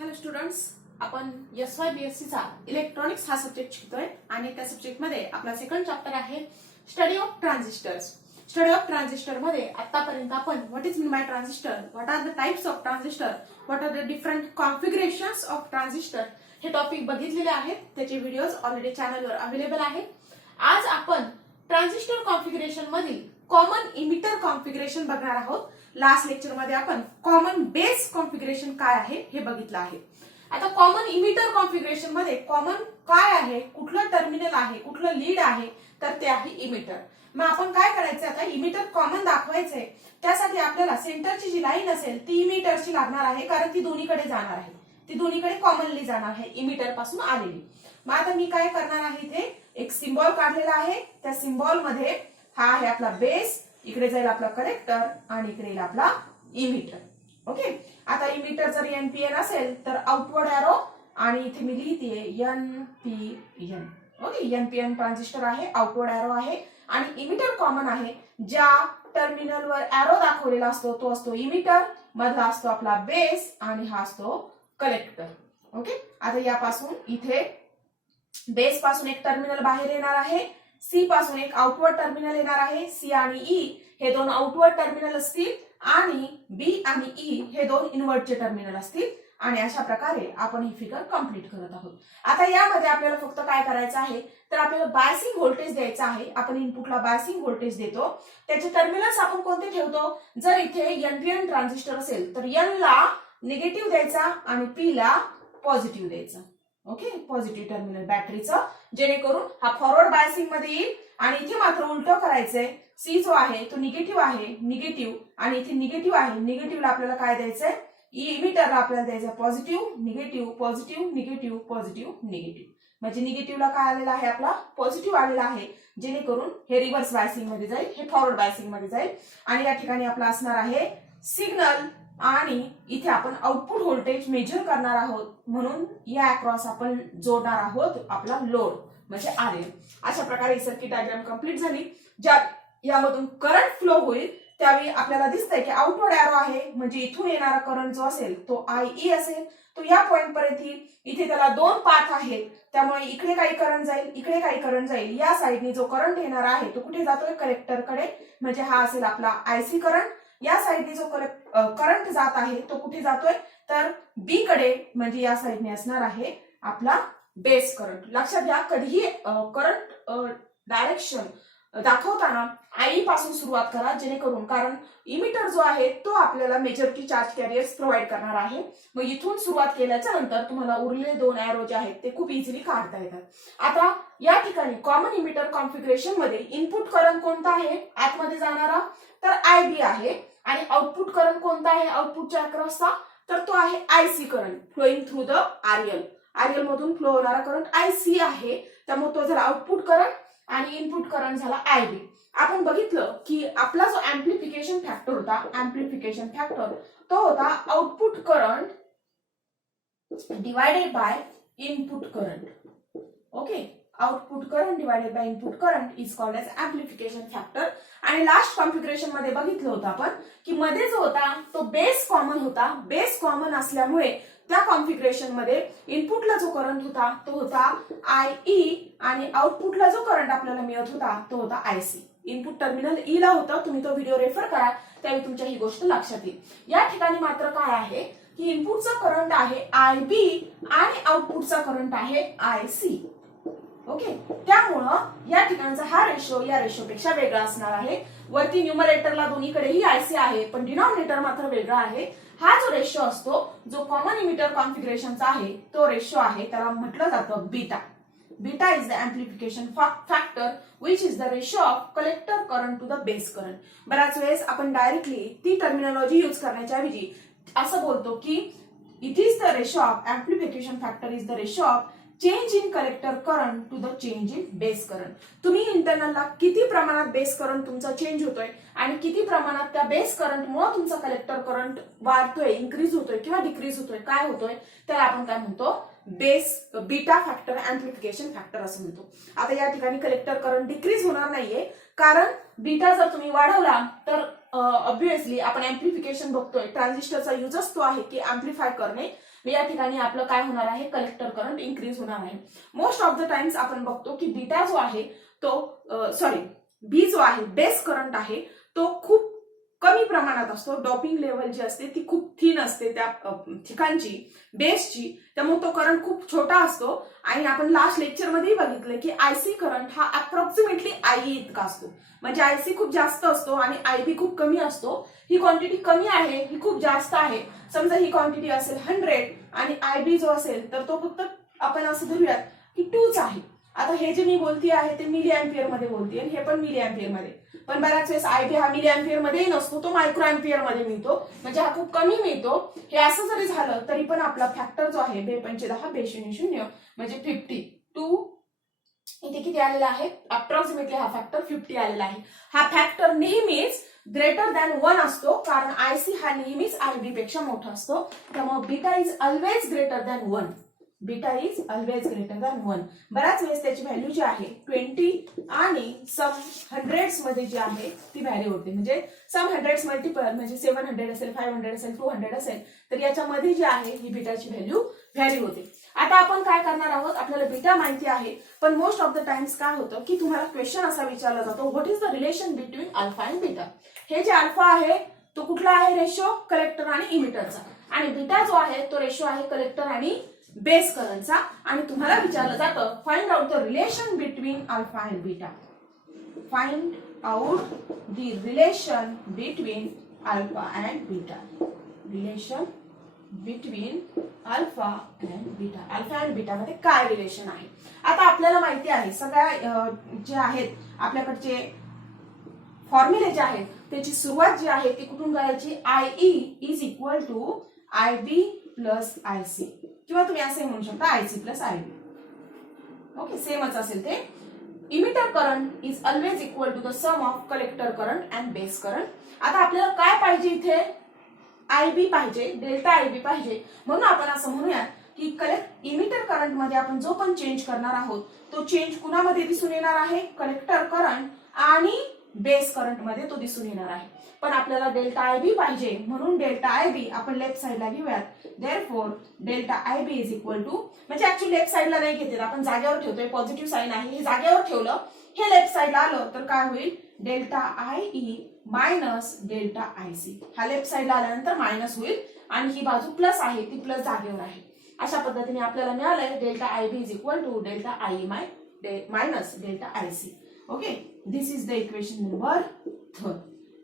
Hello students, आपण SYBSC चा electronics हा सब्जेक्ट शिकतोय आणि त्या सब्जेक्ट मध्ये आपला सेकंड चॅप्टर आहे study of transistors. Study of transistor मध्ये आतापर्यंत आपण what is mean by transistor, what are the types of transistor, what are the different configurations of transistor हे टॉपिक बघितलेले आहेत. त्याचे व्हिडिओज ऑलरेडी चॅनलवर अवेलेबल आहेत. आज आपण ट्रान्झिस्टर कॉन्फिगरेशन मधील कॉमन इमिटर कॉन्फिगरेशन बघणार आहोत. लास्ट लेक्चर मध्ये आपण कॉमन बेस कॉन्फिगरेशन काय आहे हे बघितलं आहे. आता कॉमन इमिटर कॉन्फिगरेशन मध्ये कॉमन काय आहे, कुठलं टर्मिनल आहे, कुठलं लीड आहे, तर ते आहे इमिटर. मग आपण काय करायचं, आता इमिटर कॉमन दाखवायचंय. त्यासाठी आपल्याला सेंटरची जी लाईन असेल ती इमिटरची लागणार आहे, कारण ती दोन्हीकडे जाणार आहे, ती दोन्हीकडे कॉमनली जाणार आहे इमिटर पासून आलेली. मग आता मी काय करणार आहे, इथे एक सिम्बॉल काढलेला आहे. त्या सिम्बॉल मध्ये हा आहे आपला बेस, इकडे जाईल आपला कलेक्टर आणि इकडे येईल आपला इमिटर. ओके, आता इमिटर जर NPN असेल तर आउटवर्ड एरो आणि इथे मी लिहितेय NPN. ओके, NPN ट्रान्झिस्टर आहे, आउटवर्ड एरो आहे आणि इमिटर कॉमन आहे. ज्या टर्मिनलवर एरो दाखवलेला असतो तो असतो इमिटर, मधला असतो आपला बेस आणि हा असतो कलेक्टर. ओके, आता यापासून इथे बेस पासून एक टर्मिनल बाहेर येणार आहे, सी पासून एक आउटवर्ड टर्मिनल येणार आहे. सी आणि ई हे दोन आउटवर्ड टर्मिनल असतील आणि बी आणि ई हे दोन इनवर्टचे टर्मिनल असतील. आणि अशा प्रकारे आपण ही फिगर कंप्लीट करत आहोत. आता यामध्ये आपल्याला फक्त काय करायचं आहे, तर आपल्याला बायसिंग व्होल्टेज द्यायचा आहे. आपण इनपुटला बायसिंग व्होल्टेज देतो. त्याचे टर्मिनल्स आपण कोणते ठेवतो, जर इथे NPN ट्रान्झिस्टर असेल तर N ला निगेटिव्ह द्यायचा आणि P ला पॉझिटिव्ह द्यायचा. ओके, पॉझिटिव्ह टर्मिनल बॅटरीचं, जेणेकरून हा फॉरवर्ड बायसिंग मध्ये येईल. आणि इथे मात्र उलट करायचंय. सी जो आहे तो निगेटिव्ह आहे, निगेटिव्ह, आणि इथे निगेटिव्ह आहे, निगेटिव्हला आपल्याला काय द्यायचंय, इमिटरला आपल्याला द्यायचं positive, negative, positive, negative, positive, negative. म्हणजे निगेटिव्हला काय आलेला आहे, आपला पॉझिटिव्ह आलेला आहे, जेणेकरून हे रिव्हर्स बायसिंग मध्ये जाईल, हे फॉरवर्ड बायसिंग मध्ये जाईल. आणि या ठिकाणी आपला असणार आहे सिग्नल आणि इथे आपण आउटपुट व्होल्टेज मेजर करणार आहोत, म्हणून या अक्रॉस आपण जोडणार आहोत आपला लोड म्हणजे RL. अशा प्रकारे ही सर्किट डायग्राम कंप्लीट झाली. ज्या यामधून करंट फ्लो होईल त्यावेळी आपल्याला दिसतंय की आउटवर्ड एरो आहे, म्हणजे इथून येणारा करंट जो असेल तो IE असेल, तो या पॉइंट पर्यंत येईल. इथे त्याला दोन पाथ आहेत, त्यामुळे इकडे काही करंट जाईल, इकडे काही करंट जाईल. या साईडने जो करंट येणार आहे तो कुठे जातोय, कलेक्टरकडे, म्हणजे हा असेल आपला IC करंट. या साईडने जो करंट जात आहे तो कुठे जातोय, तर B कडे, म्हणजे या साईडने असणार आहे आपला बेस करंट. लक्षात घ्या, कधीही करंट डायरेक्शन दाखवताना IE पासून सुरुवात करा, जेणेकरून, कारण इमिटर जो आहे तो आपल्याला मेजॉरिटी चार्ज कॅरियर्स प्रोव्हाइड करणार आहे. मग इथून सुरुवात केल्याच्या नंतर तुम्हाला उरलेले दोन एरो जे आहेत ते खूप इझिली काढता येतात. आता या ठिकाणी कॉमन इमिटर कॉन्फिगरेशन मध्ये इनपुट करंट कोणता आहे आतमध्ये जाणारा, तर IB आहे. आणि आउटपुट करंट कोणता आहे आउटपुटच्या अक्रॉसचा, तर तो आहे IC current flowing through the RL मधून फ्लो होणारा करंट IC आहे. त्यामुळे तो झाला आउटपुट करंट आणि इनपुट करंट झाला IB. आपण बघितलं की आपला जो एम्प्लिफिकेशन फॅक्टर होता, एम्प्लिफिकेशन फॅक्टर तो होता output current divided by input current. Okay, output current divided by input current is called as amplification factor. आणि लास्ट कॉन्फिगरेशन मध्ये बघितलं होतं आपण की मध्ये जो होता तो बेस कॉमन होता. बेस कॉमन असल्यामुळे त्या कॉन्फिगरेशन मध्ये इनपुटला जो करंट होता तो होता IE आणि आउटपुटला जो करंट आपल्याला मिळत होता तो होता IC. इनपुट टर्मिनल E ला होता, तुम्ही तो व्हिडिओ रेफर करा, त्यावेळी तुमच्या ही गोष्ट लक्षात येईल. या ठिकाणी मात्र काय आहे की इनपुटचा करंट आहे IB आणि आउटपुटचा करंट आहे IC. ओके, त्यामुळं या ठिकाणचा हा रेशो या रेशोपेक्षा वेगळा असणार आहे. वरती न्यूमरेटरला दोन्हीकडेही IC आहे, पण डिनॉमिनेटर मात्र वेगळा आहे. हा जो रेशो असतो, जो कॉमन इमिटर कॉन्फिगरेशनचा आहे, तो रेशो आहे, त्याला म्हटलं जातं beta. Beta is the amplification factor which is the ratio of collector current to the base current. बऱ्याच वेळेस आपण डायरेक्टली ती टर्मिनॉलॉजी यूज करण्याच्या ऐवजी असं बोलतो की it is the ratio of amplification factor is the ratio of change in collector current to the change in base current. तुम्ही इंटरनलला किती प्रमाणात बेस करंट तुमचा चेंज होतोय आणि किती प्रमाणात त्या बेस करंटमुळे तुमचा कलेक्टर करंट वाढतोय, इन्क्रीज होतोय किंवा डिक्रीज होतोय, काय होतोय, त्याला आपण काय म्हणतो, बीटा फॅक्टर एम्प्लिफिकेशन फॅक्टर असं म्हणतो. आता या ठिकाणी कलेक्टर करंट डिक्रीज होणार नाहीये, कारण बीटा जर तुम्ही वाढवला तर ऑब्व्हियसली आपण एम्प्लिफिकेशन बघतोय, ट्रान्झिस्टरचा यूजच तो आहे की एम्प्लिफाय करणे. या ठिकाणी आपलं काय होणार आहे, कलेक्टर करंट इन्क्रीज होणार आहे. मोस्ट ऑफ द टाइम्स आपण बघतो की बीटा जो आहे तो बी जो आहे बेस करंट आहे तो खूप कमी प्रमाणात असतो. डॉपिंग लेवल जी असते ती खूप थिन असते त्या ठिकाणची बेसची, त्यामुळे तो करंट खूप छोटा असतो. आणि आपण लास्ट लेक्चर मध्ये बघितलं की आयसी करंट हा अप्रॉक्सिमेटली आयई इतका असतो. म्हणजे आयसी खूप जास्त असतो आणि आयबी खूप कमी असतो. ही क्वांटिटी कमी आहे, ही खूप जास्त आहे. समजा ही क्वांटिटी असेल 100 आणि आयबी जो असेल तर तो फक्त आपण असं धरूयात की 2च आहे. आता हे जे मी बोलते आहे ते मिली अँपियर मध्ये बोलते आणि हे पण मिली अँपियर मध्ये. पण बऱ्याच वेळेस आयबी हा मिली अँपियर मध्ये नसतो, तो मायक्रो अँपियर मध्ये मिळतो, म्हणजे हा खूप कमी मिळतो. हे असं जरी झालं तरी पण आपला फॅक्टर जो आहे 2×10 0 म्हणजे 52 इथे किती आलेला आहे, अप्रॉक्सिमेटली हा फॅक्टर 50 आलेला आहे. हा फॅक्टर नेहमीच ग्रेटर दॅन 1 असतो, कारण आयसी हा नेहमीच आयबी पेक्षा मोठा असतो. त्यामुळे beta is always greater than 1. Beta is always greater than 1. बऱ्याच वेळेस त्याची व्हॅल्यू जी आहे 20 आणि सम हंड्रेड्स मध्ये जी आहे ती व्हॅरी होते. म्हणजे सम हंड्रेड्स मल्टिपल म्हणजे 700 असेल, 500 असेल, 200 असेल, तर याच्यामध्ये जी आहे ही बीटाची व्हॅल्यू व्हॅरी होते. आता आपण काय करणार आहोत, आपल्याला बीटा माहिती आहे, पण मोस्ट ऑफ द टाइम्स काय होतं की तुम्हाला क्वेश्चन असा विचारला जातो, what is the relation between alpha and beta. हे जे अल्फा आहे तो कुठला आहे रेशो, कलेक्टर आणि इमिटरचा, आणि बीटा जो आहे तो रेशो आहे कलेक्टर आणि बेस करंटचा. आणि तुम्हाला विचारलं जातं find out the relation between alpha and beta. Find out the relation between alpha and beta. Relation between alpha and beta. Alpha and beta मध्ये काय रिलेशन आहे. आता आपल्याला माहिती आहे सगळ्या जे आहेत आपल्याकडचे फॉर्म्युले जे आहेत त्याची सुरुवात जी आहे ती कुठून करायची, IE is equal to IB plus IC, किंवा तुम्ही असे म्हणू शकता आयसी प्लस आयबी. ओके, सेमच असेल ते. Emitter current is always equal to the sum of collector current and base current. आता आपल्याला काय पाहिजे इथे, आयबी पाहिजे, डेल्टा आयबी पाहिजे. म्हणून आपण असं म्हणूया की इमिटर करंट मध्ये आपण जो पण चेंज करणार आहोत तो चेंज कुणामध्ये दिसून येणार आहे, कलेक्टर करंट आणि बेस करंट मध्ये तो दिसून येणार आहे. पण आपल्याला डेल्टा आयबी पाहिजे, म्हणून डेल्टा आयबी आपण लेफ्ट साइडला घेऊयात. Therefore delta IB is equal to, म्हणजे ऍक्च्युअली लेफ्ट साइडला नाही घेते आपण, जागेवर ठेवतोय, पॉझिटिव्ह साइन आहे, हे जागेवर ठेवलं, हे लेफ्ट साइडला आलं तर काय होईल, delta IE minus delta IC. हा लेफ्ट साइडला आल्यानंतर मायनस होईल आणि ही बाजू प्लस आहे ती प्लस जागेवर आहे. अशा पद्धतीने आपल्याला मिळालंय delta IB is equal to delta IE minus delta IC. Okay, this is the equation number 3.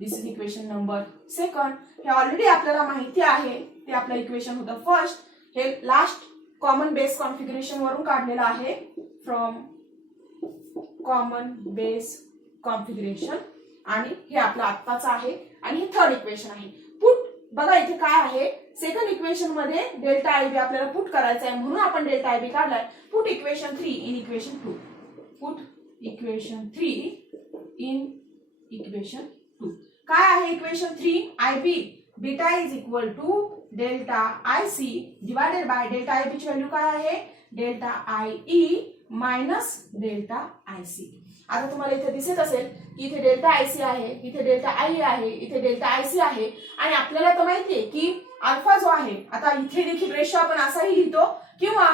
This is equation number 2. हे ऑलरेडी आपल्याला माहिती आहे, ते आपलं इक्वेशन होतं फर्स्ट. हे लास्ट कॉमन बेस कॉन्फिगरेशन वरून काढलेलं आहे, फ्रॉम कॉमन बेस कॉन्फिगरेशन, आणि हे आपलं आत्ताचं आहे. आणि हे थर्ड इक्वेशन आहे. पुट बघा इथे काय आहे, सेकंड इक्वेशन मध्ये डेल्टा आयबी आपल्याला पुट करायचं आहे, म्हणून आपण डेल्टा आयबी काढलाय. Put equation 3 in equation 2. Put equation 3 in equation 2. काय आहे equation 3, IB beta is equal to delta IC divided by delta IB ची व्हॅल्यू काय आहे, delta IE minus delta IC. आता तुम्हाला इथे दिसत असेल की इथे डेल्टा आयसी आहे, इथे डेल्टा आयई आहे, इथे डेल्टा आयसी आहे. आणि आपल्याला तर माहितीये की अल्फा जो आहे, आता इथे देखील रेशो आपण असाही लिहितो, किंवा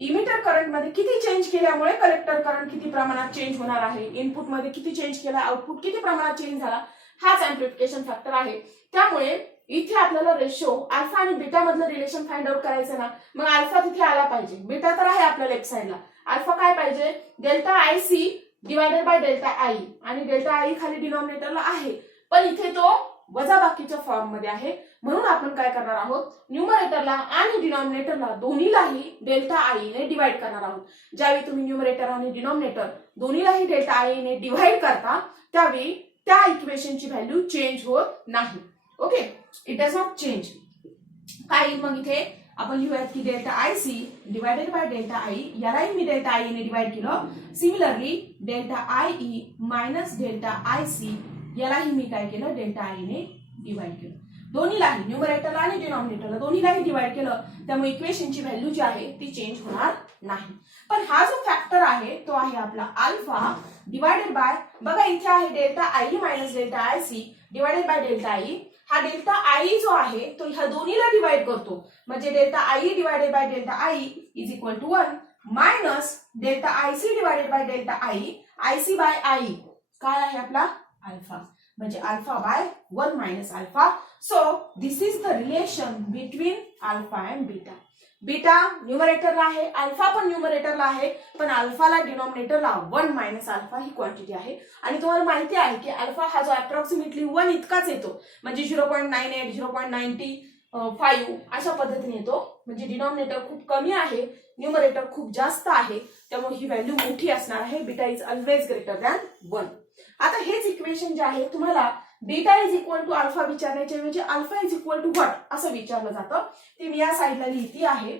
इमिटर करंट मध्ये किती चेंज केल्यामुळे कलेक्टर करंट किती प्रमाणात चेंज होणार आहे, इनपुट मध्ये किती चेंज केला, आउटपुट किती प्रमाणात चेंज झाला, हाच अँप्लिफिकेशन फॅक्टर आहे. त्यामुळे इथे आपल्याला रेशो अल्फा आणि बीटा मधलं रिलेशन फाइंड आउट करायचं ना, मग अल्फा तिथे आला पाहिजे, बीटा तर आहे आपल्या लेफ्ट साइडला. अल्फा काय पाहिजे, delta IC divided by delta आई, आणि डेल्टा आई खाली डिनॉमिनेटरला आहे, पण इथे तो वजा बाकीच्या फॉर्म मध्ये आहे. म्हणून आपण काय करणार आहोत, न्यूमरेटरला आणि डिनॉमिनेटरला दोन्हीलाही डेल्टा आई ने डिवाइड करणार आहोत. ज्यावेळी तुम्ही न्यूमरेटर आणि डिनॉमिनेटर दोन्हीलाही डेल्टा आई ने डिवाइड करता त्यावेळी त्या इक्वेशनची व्हॅल्यू चेंज होत नाही. Okay, it does not change. काय मग इथे आपण लिहूयात की delta IC divided by delta I, यालाही मी डेल्टा आई ने डिवाइड केलं. Similarly delta IE minus delta IC, यालाही मी काय केलं, डेल्टा आई ने डिवाइड केलं. दोन्हीलाही न्यूमरेटरला आणि डिनॉमिनेटरला दोन्हीलाही डिवाइड केलं, त्यामुळे इक्वेशनची व्हॅल्यू जी आहे ती चेंज होणार नाही. पण हा जो फॅक्टर आहे तो आहे आपला अल्फा डिवायडेड बाय, बघा इथे आहे delta I minus delta I C divided by delta I. हा डेल्टा आय जो आहे तो ह्या दोन्हीला डिवाइड करतो, म्हणजे delta I divided by delta I is equal to 1 minus delta I C divided by delta I C by I काय आहे आपला अल्फा, म्हणजे alpha by 1 minus alpha. So this is the relation between alpha and beta. Beta न्यूमरेटरला आहे, alpha पण न्यूमरेटरला आहे, पण अल्फाला डिनॉमिनेटरला 1 minus alpha ही quantity आहे. आणि तुम्हाला माहिती आहे की अल्फा हा जो अप्रॉक्सिमेटली 1 इतकाच येतो, म्हणजे 0.98 0.95 अशा पद्धतीने येतो, म्हणजे डिनॉमिनेटर खूप कमी आहे, न्यूमरेटर खूप जास्त आहे, त्यामुळे ही व्हॅल्यू मोठी असणार आहे. Beta is always greater than 1. आता हेच इक्वेशन जे आहे तुम्हाला beta is equal to alpha विचारण्याच्या ऐवजी alpha is equal to what असं विचारलं जातं. ते मी या साईडला लिहिती आहे.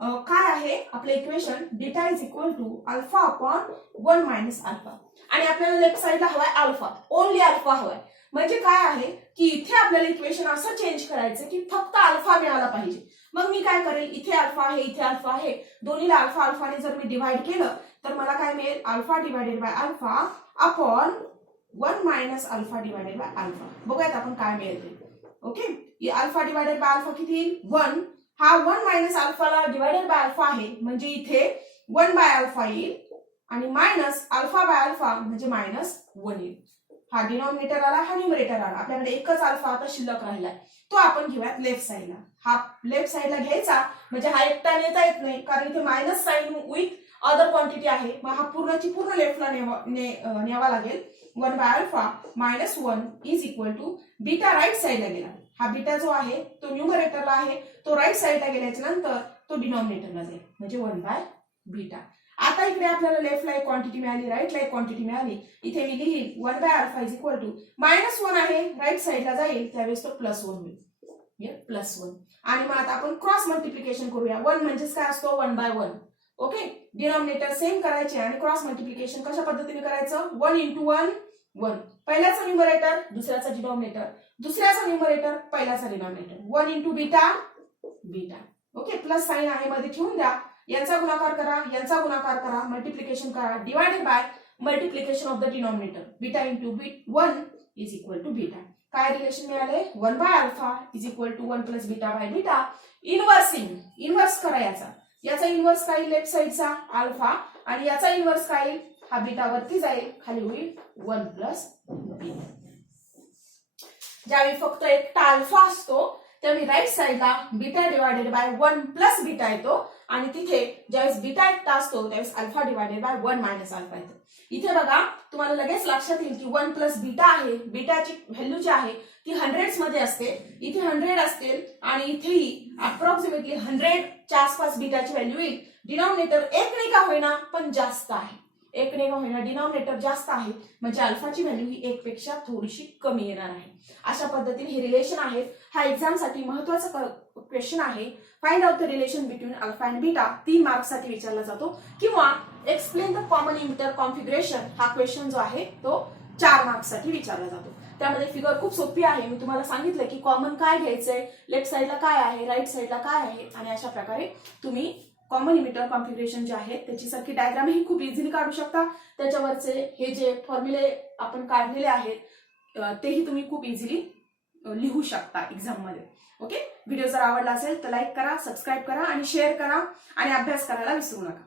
काय आहे आपलं equation, beta is equal to alpha upon 1 minus alpha. आणि आपल्याला लेफ्ट साईडला हवाय अल्फा, ओनली अल्फा हवाय. म्हणजे काय आहे की इथे आपल्याला इक्वेशन असं चेंज करायचं की फक्त अल्फा मिळाला पाहिजे. मग मी काय करेल, इथे अल्फा आहे इथे अल्फा आहे, दोन्हीला अल्फा अल्फाने जर मी डिवाइड केलं तर मला काय मिळेल, alpha divided by alpha upon 1 minus alpha divided by alpha. बघूयात आपण काय मिळेल ते. Okay, alpha divided by alpha किती येईल 1. हा 1 मायनस अल्फाला डिवायडेड बाय अल्फा आहे, म्हणजे इथे 1 बाय अल्फा येईल आणि मायनस अल्फा बाय अल्फा म्हणजे मायनस 1 येईल. हा डिनॉमिनेटर आला, हा न्यूमरेटर आला. आपल्याकडे एकच अल्फा आता शिल्लक राहिलाय, तो आपण घेऊयात लेफ्ट साईडला. हा लेफ्ट साईडला घ्यायचा, म्हणजे हा एकटा नेता येत नाही कारण इथे minus sign with other quantity आहे. मग हा पूर्णची पूर्ण लेफ्टला न्यावा लागेल. 1 by alpha minus 1 is equal to beta right साईडला गेला. हा बीटा जो आहे तो न्यूमरेटरला आहे, तो राईट साईडला गेल्याच्या नंतर तो डिनॉमिनेटरला जाईल, म्हणजे 1 बाय बीटा. आता इकडे आपल्याला लेफ्टला एक क्वांटिटी मिळाली, राईटला एक क्वांटिटी मिळाली. इथे मी लिहील 1 by alpha is equal to minus 1 आहे, राईट साईडला जाईल त्यावेळेस तो प्लस 1 होईल, प्लस 1. आणि मग आता आपण क्रॉस मल्टिप्लिकेशन करूया. 1 म्हणजेच काय असतो 1 बाय 1. ओके, डिनॉमिनेटर सेम करायचे आणि क्रॉस मल्टिप्लिकेशन कशा पद्धतीने करायचं, 1 इंटू 1 1. पहिल्याचा न्यूमरेटर दुसऱ्याचा डिनॉमिनेटर, दुसऱ्याचा न्यूमरेटर पहिल्याचा denominator, 1 into beta beta. Okay, plus sign आहे मध्ये ठेवून द्या, यांचा गुणाकार करा यांचा गुणाकार करा, मल्टिप्लिकेशन करा, divided by multiplication of the denominator, beta into 1 is equal to beta. काय रिलेशन मिळाले, 1 by alpha is equal to 1 plus beta by beta. Inverse करा याचा इन्व्हर्स काय लेफ्ट साईडचा अल्फा, आणि याचा इन्व्हर्स काय, हा बीटा वरती जाईल, खाली होईल 1 प्लस बीटा. ज्यावेळी फक्त एकटा अल्फा असतो त्यावेळी राईट साईडला beta divided by 1 plus beta येतो, आणि तिथे ज्यावेळेस बीटा एकटा असतो त्यावेळेस alpha divided by 1 minus alpha येतो. इथे बघा तुम्हाला लगेच लक्षात येईल की 1 प्लस बीटा आहे, बीटाची व्हॅल्यू जी आहे ती हंड्रेड्स मध्ये असते, इथे 100 असतील आणि इथेही अप्रॉक्सिमेटली 100च्या आसपास बीटाची व्हॅल्यू येईल. डिनॉमिनेटर एक नाही का होईना पण जास्त आहे, एक नाही का होईना डिनॉमिनेटर जास्त आहे, म्हणजे अल्फाची व्हॅल्यू ही 1 पेक्षा थोडीशी कमी येणार आहे. अशा पद्धतीने हे रिलेशन आहे. हा एक्झाम साठी महत्त्वाचा क्वेश्चन आहे. Find out the relation between alpha and beta 3 marks साठी विचारला जातो, किंवा explain the common emitter configuration हा क्वेश्चन जो आहे तो 4 मार्क्स साठी विचारला जातो. त्यामध्ये फिगर खूप सोपी आहे. मी तुम्हाला सांगितलं की कॉमन काय घ्यायचंय, लेफ्ट साईडला काय आहे, राईट साईडला काय आहे, आणि अशा प्रकारे तुम्ही कॉमन इमिटर कॉन्फिगरेशन जे आहे त्याची सर्किट डायग्राम ही खूप इझिली काढू शकता. त्याच्यावरचे हे जे फॉर्म्युले आपण काढलेले आहेत तेही तुम्ही खूप इझिली लिहू शकता एक्झाम मध्ये. ओके, व्हिडिओ जर आवडला असेल तर लाईक करा, सबस्क्राईब करा आणि शेअर करा, आणि अभ्यास करायला विसरू नका.